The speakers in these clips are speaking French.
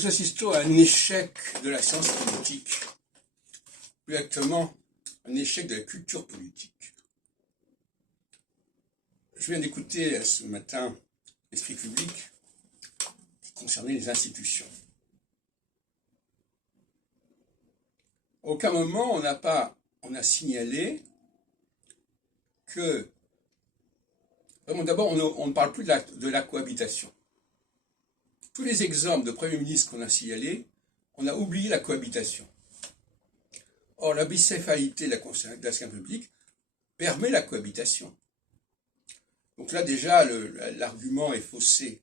Nous assistons à un échec de la science politique, plus exactement un échec de la culture politique. Je viens d'écouter ce matin l'esprit public qui concernait les institutions. À aucun moment on a signalé que, d'abord on ne parle plus de la cohabitation. Tous les exemples de Premier ministre qu'on a signalés, on a oublié la cohabitation. Or, la bicéphalité de la science publique permet la cohabitation. Donc là, déjà, l'argument est faussé.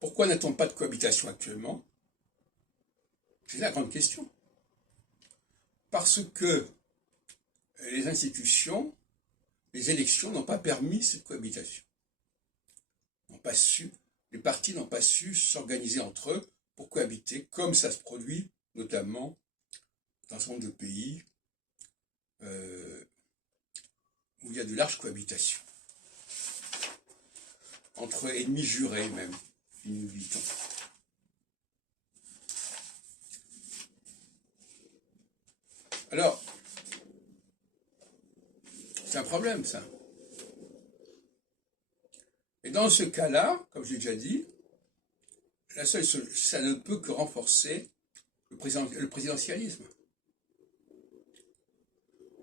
Pourquoi n'a-t-on pas de cohabitation actuellement? C'est la grande question. Parce que les institutions, les élections n'ont pas permis cette cohabitation. Les partis n'ont pas su s'organiser entre eux pour cohabiter, comme ça se produit notamment dans un certain nombre de pays où il y a de larges cohabitations, entre ennemis jurés même, nous dit-on. Alors, c'est un problème, ça. Et dans ce cas-là, comme j'ai déjà dit, ça ne peut que renforcer le présidentialisme.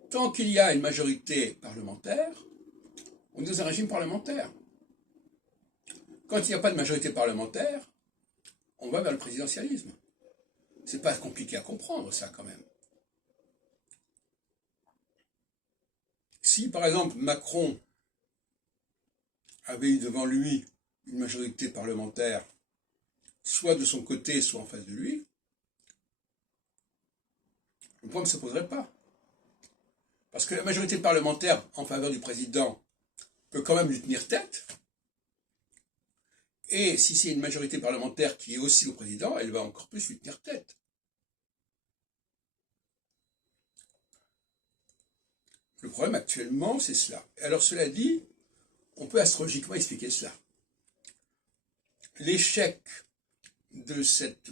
Tant qu'il y a une majorité parlementaire, on est dans un régime parlementaire. Quand il n'y a pas de majorité parlementaire, on va vers le présidentialisme. C'est pas compliqué à comprendre, ça, quand même. Si, par exemple, Macron avait eu devant lui une majorité parlementaire, soit de son côté, soit en face de lui, le problème ne se poserait pas. Parce que la majorité parlementaire en faveur du président peut quand même lui tenir tête. Et si c'est une majorité parlementaire qui est aussi au président, elle va encore plus lui tenir tête. Le problème actuellement, c'est cela. Alors cela dit, on peut astrologiquement expliquer cela. L'échec de cette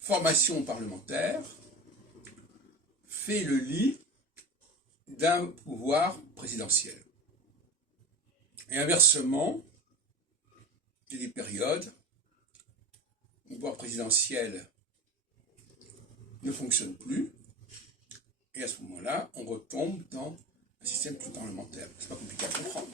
formation parlementaire fait le lit d'un pouvoir présidentiel. Et inversement, il y a des périodes où le pouvoir présidentiel ne fonctionne plus, et à ce moment-là, on retombe dans un système plus parlementaire. C'est pas compliqué à comprendre.